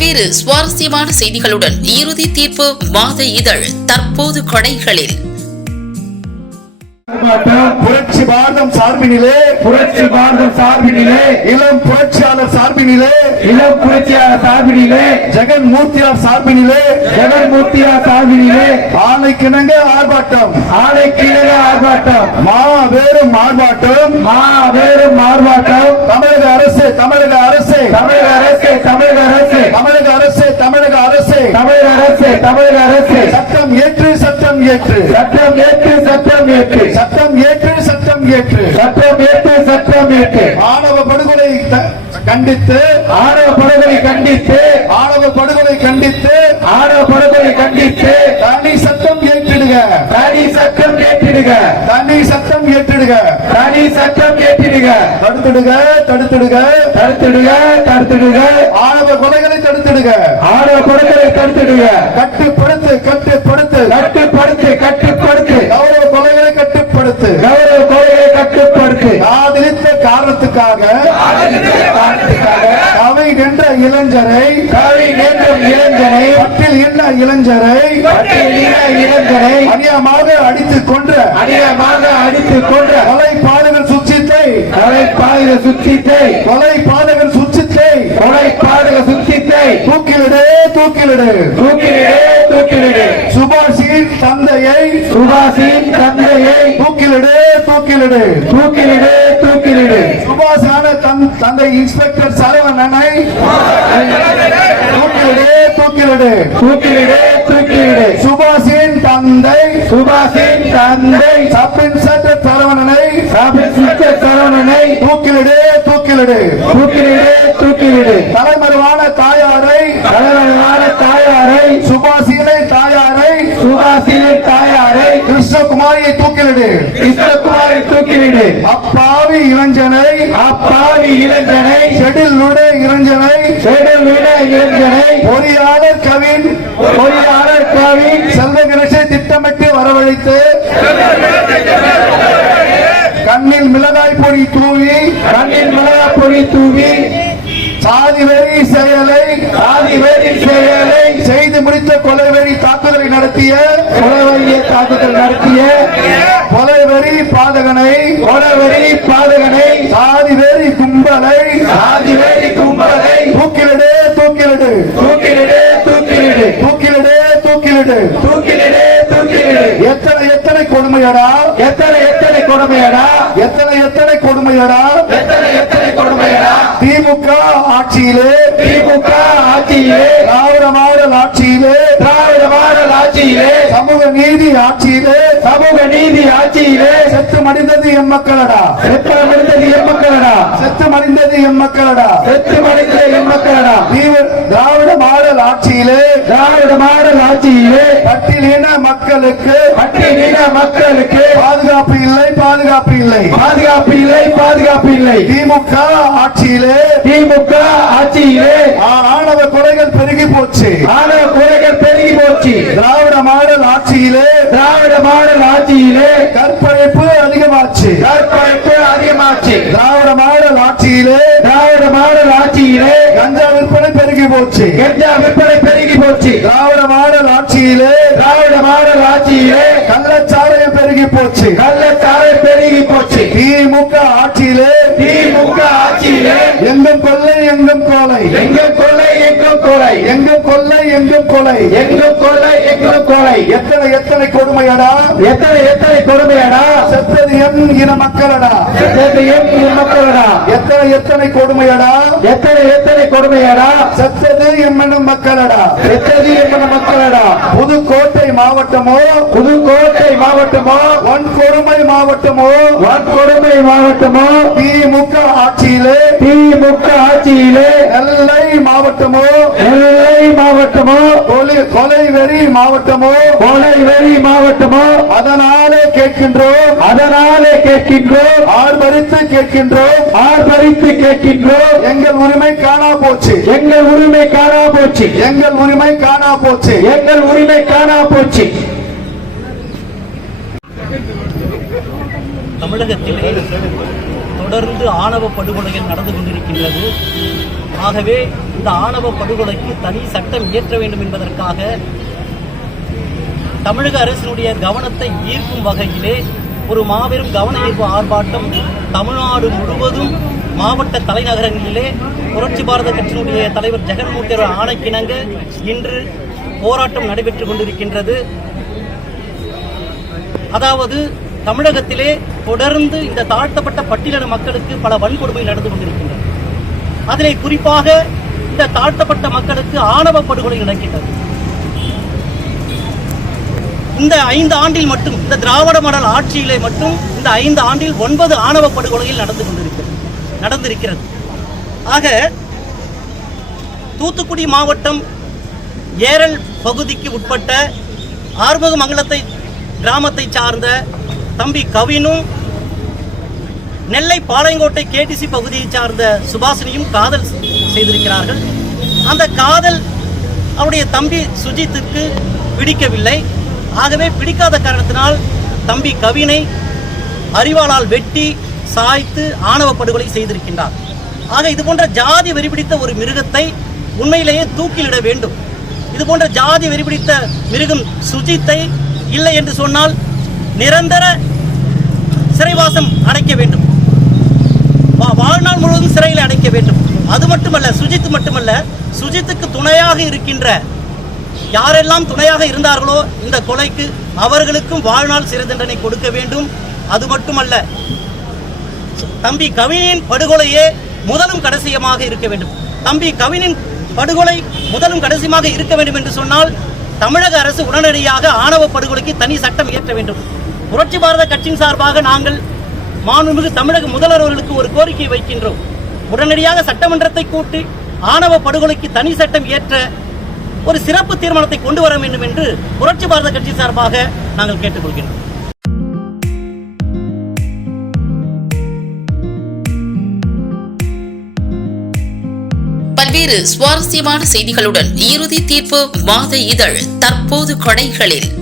பல்வேறு சுவாரஸ்யமான செய்திகளுடன் இறுதி தீர்ப்பு மாத இதழ் தற்போது கடைகளில். புரட்சி பாரதம் சார்பினிலே புரட்சி பாரதம் சார்பினிலே இளம் புரட்சியாளர் சார்பினிலே இளம் புரட்சியாளர் சார்பினிலே ஜெகன் மூர்த்தியார் சார்பினிலே ஜெகன்மூர்த்தியார் சார்பினிலே ஆணைக்கிணங்க ஆர்ப்பாட்டம் ஆலை கீழே ஆர்ப்பாட்டம் மாபெரும் ஆர்ப்பாட்டம் மாபெரும் ஆர்ப்பாட்டம் தமிழக அரசு தமிழக அரசு தமிழக அரசு தமிழக அரசு தமிழக அரசு தமிழக அரசு தமிழக அரசு. சட்டம் ஏற்று சட்டம் ஏற்று. சட்டம் ஏற்று சட்டம் ஏற்று. சட்டம் ஏற்று சட்டம் ஏற்று. சட்டம் ஏற்று சட்டம் ஏற்று. ஆணவ படுகொலை கண்டித்து. ஆணவ படுகொலை கண்டித்து. ஆணவ படுகொலை கண்டித்து. ஆணவ படுகொலை கண்டித்து. தனி சட்டம் ஏற்றிடுக. தனி சட்டம் ஏற்றிடுக. தனி சட்டம் ஏற்றிடுக. தனி சட்டம் ஏற்றிடுக. தடுத்திடுக தடுத்திடுக. தடுத்துடுக தடுத்திடுக. ஆணவ படுகொலை தடுத்துடுக கட்டுப்படுத்து கட்டுப்படுத்து. கட்டுப்படுத்து கட்டுப்படுத்து. கௌரவ கொலைகளை கட்டுப்படுத்து. கௌரவ கொலையை கட்டுப்படுத்து. காதலித்த காரணத்துக்காக கவை நின்ற இளைஞரை கவி நேற்றும் இளைஞனை பட்டில் என்ன இளைஞரை இளைஞனை அநியமாக அடித்துக் கொன்ற அநியமாக அடித்துக் கொன்ற கொலை பாதகர் சுச்சித்தை கொலை பாதக சுத்தித்தை கொலை பாதகர் சுச்சித்தை கொலை பாதக சுத்தித்தை தூக்கிலிடு தூக்கிலிடு. தூக்கிலிடு தூக்கிலிடு. சுபாஷின் தந்தையை சுபாஷின் தந்தையை தூக்கிலிடு தூக்கிலிடு. தூக்கிலிடு தூக்கிலிடு. சுபாஷான தன் தந்தை இன்ஸ்பெக்டர் சரவணனை தூக்கிலிடு தூக்கிலிடு. தூக்கிலிடு தூக்கிலிடு. சுபாஷின் தந்தை சுபாஷின் தந்தை சப் இன்ஸ்பெக்டர் சரவணனை சாபின் சித்த சரவணனை தூக்கிலிடு தூக்கிலிடு. தூக்கிலிடு தூக்கிலிடு. தலைமறைவான இளைஞனை செடிலுடைய இளைஞனை செடில் விட இளைஞனை பொறியாளர் கவின் பொறியாளர் கவின் செல்வ கணேசை திட்டமிட்டு வரவழைத்து கண்ணில் மிளகாய் பொடி தூவி கண்ணில் மிளகாய் பொடி தூவி சாதி வெறி செயலை ஆதி வேதி செயலை செய்து முடித்த கொலைவெறி தாக்குதலை நடத்திய குலவரிய தாக்குதல் நடத்திய கொலைவெறி பாதகனை கொலவெறி பாதகனை சாதி வெறி ஆட்சியிலே திமுக ஆட்சியிலே திராவிட மாடல் ஆட்சியிலே திராவிட மாடல் ஆட்சியிலே சமூக நீதி ஆட்சியிலே சமூக நீதி ஆட்சியிலே செத்து மடிந்தது எம் மக்களடா? செத்து மடிந்தது எம் மக்களடா? செத்து மடிந்தது எம் மக்களடா செத்து மடிந்தது எம் மக்களடா தீவிர திராவிட மாடல் ஆட்சியிலே திராவிட மாடல் ஆட்சியிலே பட்டியலின மக்களுக்கு பட்டியலின மக்களுக்கு பாதுகாப்பு இல்லை பாதுகாப்பு இல்லை. பாதுகாப்பு இல்லை பாதுகாப்பு இல்லை. திமுக ஆட்சியிலே. திமுக ஆட்சியிலே ஆணவ கொலைகள் பெருகி போச்சு. ஆணவ கொலைகள் பெருகி போச்சு. திராவிட மாடல் ஆட்சியிலே திராவிட மாடல் ஆட்சியிலே கற்பழிப்பு அதிகமாச்சு. கற்பழிப்பு அதிகமாச்சு திராவிட மாடல் ஆட்சியிலே திராவிட மாடல் ஆட்சியிலே கஞ்சா விற்பனை பெருகி போச்சு. கஞ்சா விற்பனை பெருகி போச்சு? திராவிட மாடல் ஆட்சியிலே திராவிட மாடல் ஆட்சியிலே கள்ளச்சாராயம் பெருகி போச்சு. கள்ளச்சாலை பெருகி போச்சு. திமுக ஆட்சியிலே திமுக ஆட்சியிலே. எங்கும் கொள்ளை எங்கும் கொலை. எங்கும் கொலை எங்கும் கொலை. எங்கும் கொள்ளை எங்கும் கொலை. எங்கும் கொலை எங்கும் கொலை. எத்தனை எத்தனை கொடுமையடா? எத்தனை எத்தனை கொடுமையடா? செத்தது எம் இன மக்களடா. எத்தனையும் மக்களடா. எத்தனை எத்தனை கொடுமையடா? எத்தனை எத்தனை கொடுமையடா? செத்தது எம் இன மக்களடா. எத்தனை எத்தனை மக்களடா. புதுக்கோட்டை மாவட்டமோ? புதுக்கோட்டை மாவட்டமோ? வன்கொடுமை மாவட்டமோ? வன்கொடுமை மாவட்டமோ? திமுக ஆட்சியிலே? திமுக ஆட்சியிலே? நெல்லை மாவட்டமோ? நெல்லை மாவட்டமோ? கொலை- கொலைவெறி மாவட்டமோ? கோலைவெளி மாவட்டமோ? அதனாலே கேட்கின்றோம். அதனாலே கேட்கின்றோம். ஆர்ப்பரித்து கேட்கின்றோம். ஆர்ப்பரித்து கேட்கின்றோம். எங்கள் உரிமை காணா போச்சு. எங்கள் உரிமை காணா போச்சு. எங்கள் உரிமை காணா போச்சு. எங்கள் உரிமை காணா போச்சு. தமிழகத்திலே தொடர்ந்து ஆணவ படுகொலைகள் நடந்து கொண்டிருக்கின்றது. ஆகவே இந்த ஆணவ படுகொலைக்கு தனி சட்டம் இயற்ற வேண்டும் என்பதற்காக தமிழக அரசினுடைய கவனத்தை ஈர்க்கும் வகையிலே ஒரு மாபெரும் கவன ஈர்ப்பு ஆர்ப்பாட்டம் தமிழ்நாடு முழுவதும் மாவட்ட தலைநகரங்களிலே புரட்சி பாரத கட்சியினுடைய தலைவர் ஜெகன்மூர்த்தி அவர்கள் ஆணைக்கிணங்க இன்று போராட்டம் நடைபெற்றுக் கொண்டிருக்கின்றது. அதாவது தமிழகத்திலே தொடர்ந்து இந்த தாழ்த்தப்பட்ட பட்டியலின மக்களுக்கு பல வன்கொடுமை நடந்து கொண்டிருக்கின்றன. அதிலே குறிப்பாக இந்த தாழ்த்தப்பட்ட மக்களுக்கு ஆணவ படுகொலை நடக்கின்றது. இந்த ஐந்து ஆண்டில் மட்டும் இந்த திராவிட மடல் ஆட்சியிலே மட்டும் இந்த ஐந்து ஆண்டில் ஒன்பது ஆணவ படுகொலையில் நடந்து கொண்டிருக்கிறது நடந்திருக்கிறது. ஆக தூத்துக்குடி மாவட்டம் ஏரல் பகுதிக்கு உட்பட்ட ஆறுமுகமங்கலத்தை கிராமத்தை சார்ந்த தம்பி கவினும் நெல்லை பாளையங்கோட்டை கேடிசி பகுதியை சார்ந்த சுபாசினியும் காதல் செய்திருக்கிறார்கள். அந்த காதல் அவருடைய தம்பி சுஜித்துக்கு பிடிக்கவில்லை. ஆகவே பிடிக்காத காரணத்தினால் தம்பி கவினை அறிவாளால் வெட்டி சாய்த்து ஆணவ படுகொலை செய்திருக்கின்றார். ஆக இது போன்ற ஜாதி வெறிபிடித்த ஒரு மிருகத்தை உண்மையிலேயே தூக்கிலிட வேண்டும். இது போன்ற ஜாதி வெறிபிடித்த மிருகம் சுஜித்தை இல்லை என்று சொன்னால் நிரந்தர சிறைவாசம் அடைக்க வேண்டும். வா- வாழ்நாள் முழுவதும் சிறையில் அடைக்க வேண்டும். அது மட்டுமல்ல சுஜித் மட்டுமல்ல சுஜித்துக்கு துணையாக இருக்கின்ற யாரெல்லாம் துணையாக இருந்தார்களோ இந்த கொலைக்கு அவர்களுக்கும் வாழ்நாள் சிறை தண்டனை கொடுக்க வேண்டும். அது மட்டுமல்ல தம்பி கவினின் படுகொலையே முதலும் கடைசியமாக இருக்க வேண்டும். தம்பி கவினின் படுகொலை முதலும் கடைசியமாக இருக்க வேண்டும் என்று சொன்னால் தமிழக அரசு உடனடியாக ஆணவ படுகொலைக்கு தனி சட்டம் இயற்ற வேண்டும். புரட்சி பாரத கட்சியின் சார்பாக நாங்கள் மாண்புமிகு தமிழக முதல்வர் அவர்களுக்கு ஒரு கோரிக்கை வைக்கின்றோம். உடனடியாக சட்டமன்றத்தை கூட்டி ஆணவ படுகொலைக்கு தனி சட்டம் இயற்ற ஒரு சிறப்பு தீர்மானத்தை கொண்டு வர வேண்டும் என்று புரட்சி பாரத கட்சி சார்பாக நாங்கள் கேட்டுக்கொள்கின்றோம். பல்வேறு சுவாரஸ்யமான செய்திகளுடன் இறுதி தீர்ப்பு மாத இதழ் தற்போது கடைகளில்.